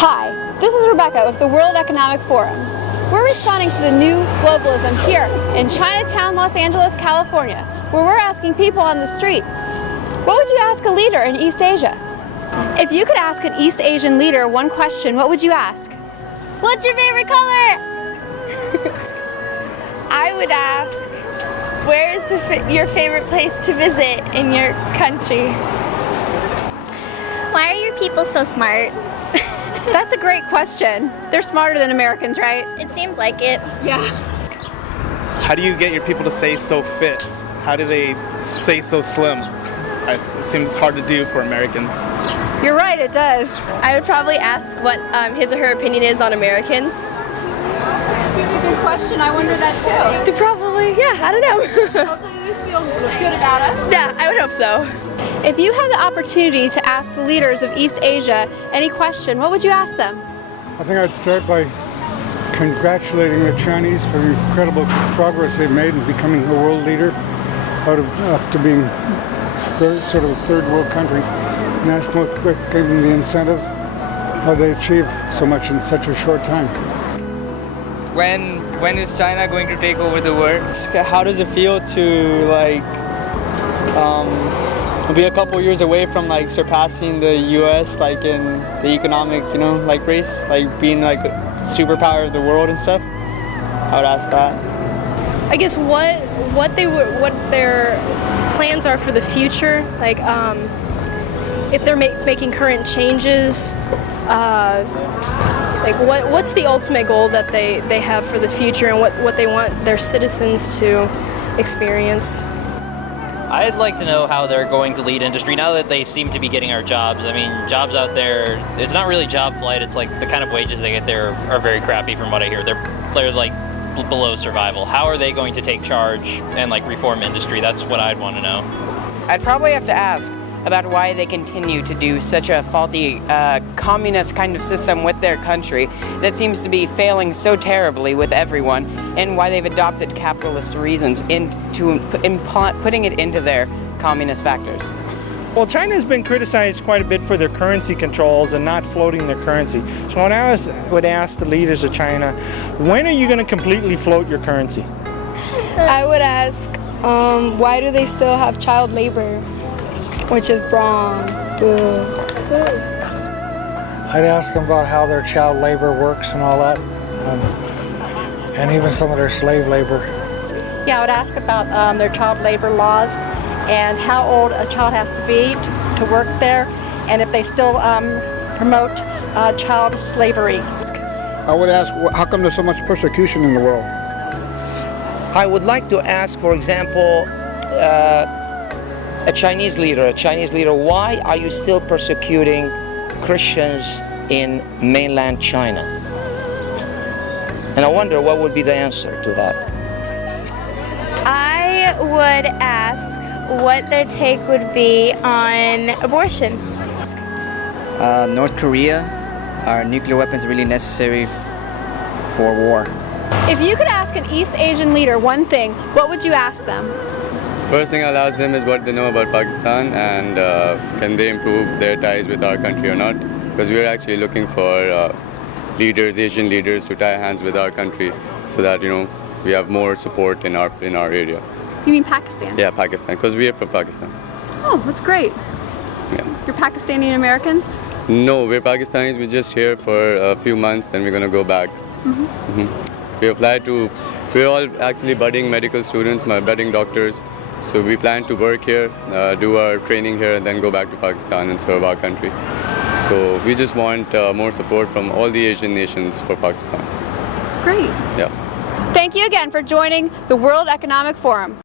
Hi, this is Rebecca with the World Economic Forum. We're responding to the new globalism here in Chinatown, Los Angeles, California, where we're asking people on the street, what would you ask a leader in East Asia? If you could ask an East Asian leader one question, what would you ask? What's your favorite color? I would ask, where is your favorite place to visit in your country? Why are your people so smart? That's a great question. They're smarter than Americans, right? It seems like it. Yeah. How do you get your people to stay so fit? How do they stay so slim? It seems hard to do for Americans. You're right, it does. I would probably ask what his or her opinion is on Americans. That's a good question. I wonder that too. Probably, yeah, I don't know. Hopefully they feel good about us. Yeah, I would hope so. If you had the opportunity to ask the leaders of East Asia any question, what would you ask them? I think I'd start by congratulating the Chinese for the incredible progress they've made in becoming a world leader after being sort of a third world country, and ask them what gave them the incentive, how they achieved so much in such a short time. When is China going to take over the world? How does it feel to be a couple years away from surpassing the U.S. in the economic race, being a superpower of the world and stuff? I would ask that. I guess what their plans are for the future, if they're making current changes, what's the ultimate goal that they have for the future, and what they want their citizens to experience. I'd like to know how they're going to lead industry now that they seem to be getting our jobs. I mean, jobs out there, it's not really job flight, it's the kind of wages they get there are very crappy from what I hear. They're below survival. How are they going to take charge and reform industry? That's what I'd want to know. I'd probably have to ask about why they continue to do such a faulty communist kind of system with their country that seems to be failing so terribly with everyone, and why they've adopted capitalist reasons into putting it into their communist factors. Well, China's been criticized quite a bit for their currency controls and not floating their currency. So when I would ask the leaders of China, when are you going to completely float your currency? I would ask, why do they still have child labor? Which is wrong. I'd ask them about how their child labor works and all that, and even some of their slave labor. Yeah, I would ask about their child labor laws and how old a child has to be to work there, and if they still promote child slavery. I would ask, how come there's so much persecution in the world? I would like to ask, for example, a Chinese leader, why are you still persecuting Christians in mainland China? And I wonder what would be the answer to that. I would ask what their take would be on abortion. North Korea, are nuclear weapons really necessary for war? If you could ask an East Asian leader one thing, what would you ask them? First thing I'll ask them is what they know about Pakistan, and can they improve their ties with our country or not? Because we're actually looking for Asian leaders to tie hands with our country so that, we have more support in our area. You mean Pakistan? Yeah, Pakistan, because we are from Pakistan. Oh, that's great. Yeah. You're Pakistani Americans? No, we're Pakistanis. We're just here for a few months, then we're going to go back. We're all actually budding medical students, budding doctors. So we plan to work here, do our training here, and then go back to Pakistan and serve our country. So we just want more support from all the Asian nations for Pakistan. That's great. Yeah. Thank you again for joining the World Economic Forum.